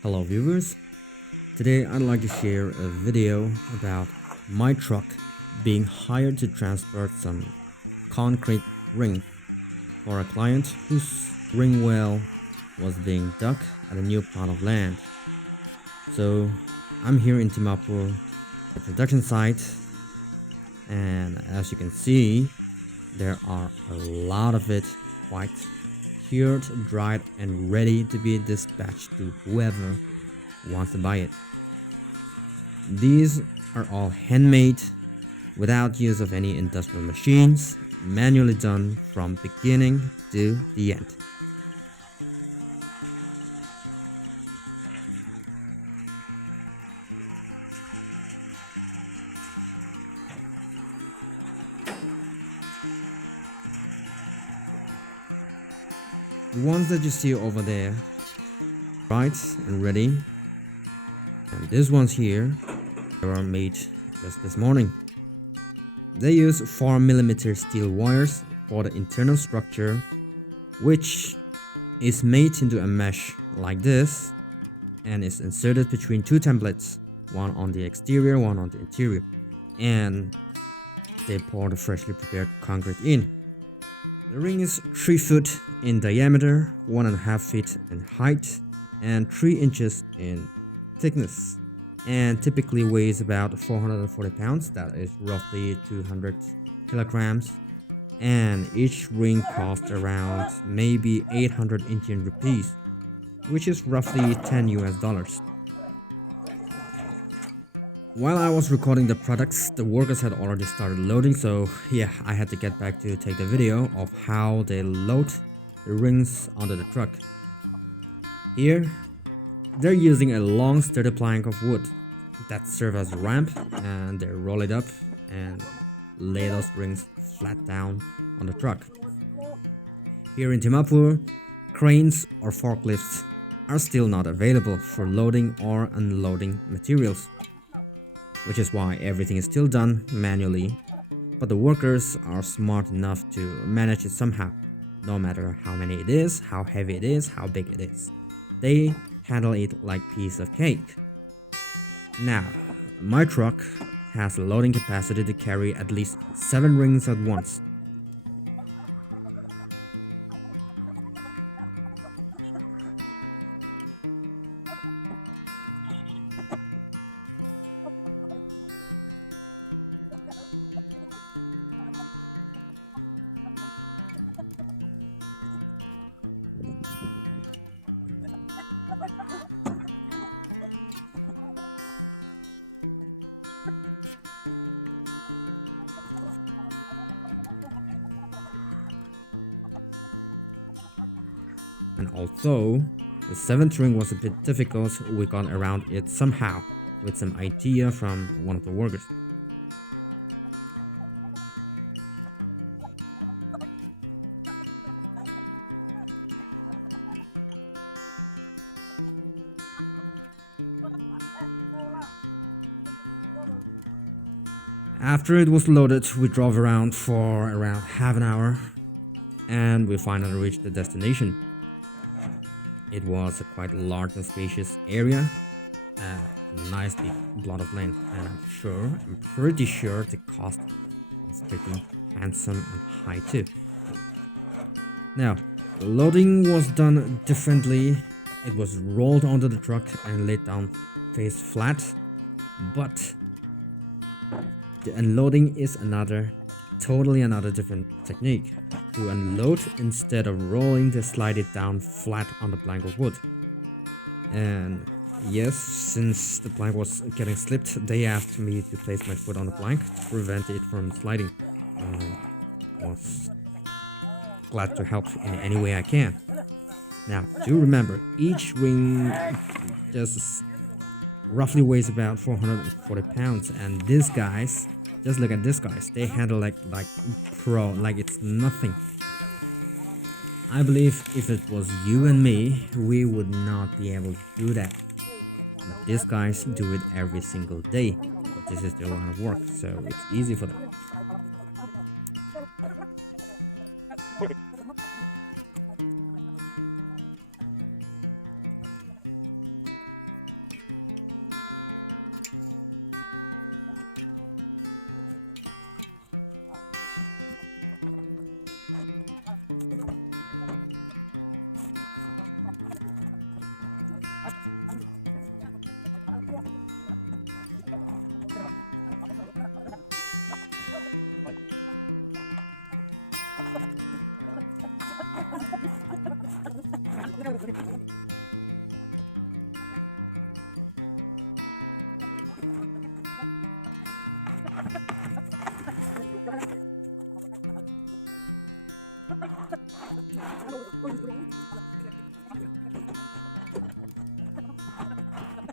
Hello viewers, today I'd like to share a video about my truck being hired to transport some concrete ring for a client whose ring well was being dug at a new plot of land. So I'm here in DIMAPUR, the production site, and as you can see there are a lot of it quite cured, dried and ready to be dispatched to whoever wants to buy it. These are all handmade without use of any industrial machines, manually done from beginning to the end. The ones that you see over there, right and ready, and these ones here, they were made just this morning. They use 4mm steel wires for the internal structure, which is made into a mesh like this and is inserted between two templates, one on the exterior, one on the interior, and they pour the freshly prepared concrete in. The ring is 3 foot in diameter, 1.5 feet in height, and 3 inches in thickness, and typically weighs about 440 pounds, that is roughly 200 kilograms, and each ring costs around maybe 800 Indian rupees, which is roughly 10 US dollars. While I was recording the products, the workers had already started loading, so yeah, I had to get back to take the video of how they load the rings onto the truck. Here, they're using a long sturdy plank of wood that serves as a ramp, and they roll it up and lay those rings flat down on the truck. Here in DIMAPUR, cranes or forklifts are still not available for loading or unloading materials, which is why everything is still done manually, but the workers are smart enough to manage it somehow, no matter how many it is, how heavy it is, how big it is. They handle it like piece of cake. Now, my truck has a loading capacity to carry at least 7 rings at once. And although the 7th ring was a bit difficult, we got around it somehow with some idea from one of the workers. After it was loaded, we drove around for around half an hour and we finally reached the destination. It was a quite large and spacious area, a nice big plot of land, and I'm pretty sure the cost was pretty handsome and high too. Now, the loading was done differently. It was rolled onto the truck and laid down face flat, but the unloading is totally another different technique. To unload, instead of rolling, they slide it down flat on the plank of wood. And yes, since the plank was getting slipped, they asked me to place my foot on the plank to prevent it from sliding. I was glad to help in any way I can. Now, do remember, each ring just roughly weighs about 440 pounds, and these guys, just look at these guys, they handle like pro, like it's nothing. I believe if it was you and me, we would not be able to do that. But these guys do it every single day. This is their line of work, so it's easy for them.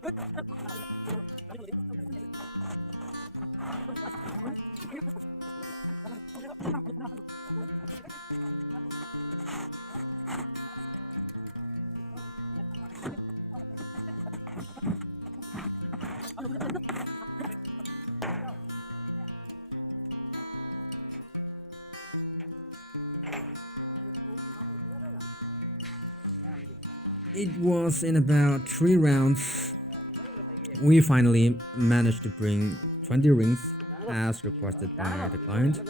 It was in about 3 rounds. We finally managed to bring 20 rings as requested by the client,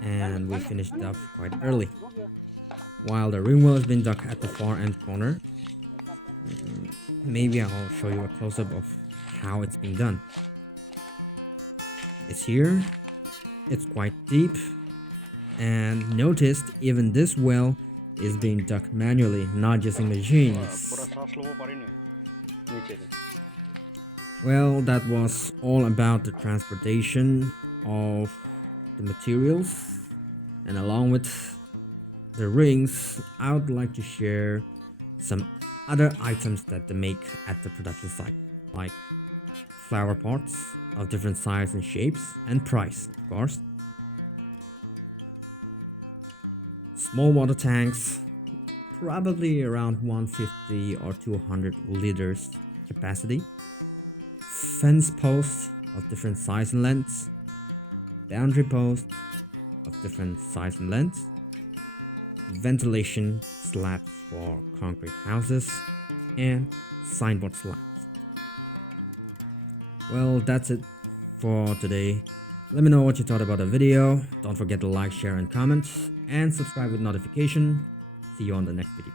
and we finished up quite early. While the ring well has been dug at the far end corner, maybe I'll show you a close-up of how it's being done. It's here, it's quite deep, and noticed even this well is being dug manually, not using machines. Well, that was all about the transportation of the materials, and along with the rings, I would like to share some other items that they make at the production site, like flower pots of different sizes and shapes, and price, of course. Small water tanks, probably around 150 or 200 liters capacity. Fence posts of different size and lengths. Boundary posts of different size and lengths. Ventilation slabs for concrete houses, and signboard slabs. Well, that's it for today. Let me know what you thought about the video. Don't forget to like, share, and comment, and subscribe with notification. See you on the next video.